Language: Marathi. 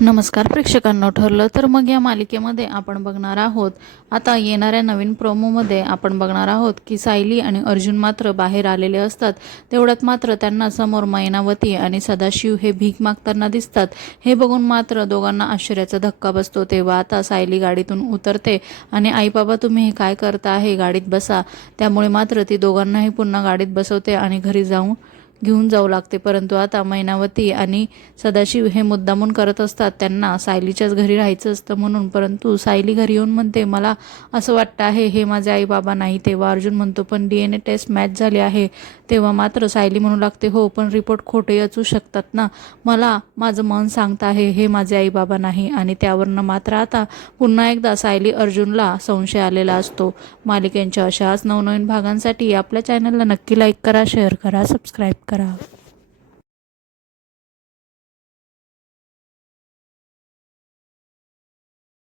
नमस्कार प्रेक्षकांना ठरलं तर मग या मालिकेमध्ये आपण बघणार आहोत. आता येणाऱ्या नवीन प्रोमोमध्ये आपण बघणार आहोत की सायली आणि अर्जुन मात्र बाहेर आलेले असतात. तेवढ्यात मात्र त्यांना समोर मैनावती आणि सदाशिव हे भीक मागताना दिसतात. हे बघून मात्र दोघांना आश्चर्याचा धक्का बसतो तेव्हा आता सायली गाडीतून उतरते आणि आई बाबा तुम्ही हे काय करता आहे गाडीत बसा. त्यामुळे मात्र ती दोघांनाही पुन्हा गाडीत बसवते आणि घरी जाऊन घेऊन जाऊ लागते. परंतु आता मैनावती आणि सदाशिव हे मुद्दामून करत असतात. त्यांना सायलीच्याच घरी राहायचं असतं म्हणून. परंतु सायली घरी येऊन म्हणते मला असं वाटतं आहे हे माझे आई बाबा नाही तेव्हा अर्जुन म्हणतो पण D N A test match झाली आहे. तेव्हा मात्र सायली म्हणू लागते हो पण रिपोर्ट खोटे असू शकतात ना. मला माझं मन सांगतं आहे हे माझे आई बाबा नाही. आणि त्यावरनं मात्र आता पुन्हा एकदा सायली अर्जुनला संशय आलेला असतो. मालिकेंच्या अशाच नवनवीन भागांसाठी आपल्या चॅनलला नक्की लाईक करा शेअर करा सबस्क्राईब करा.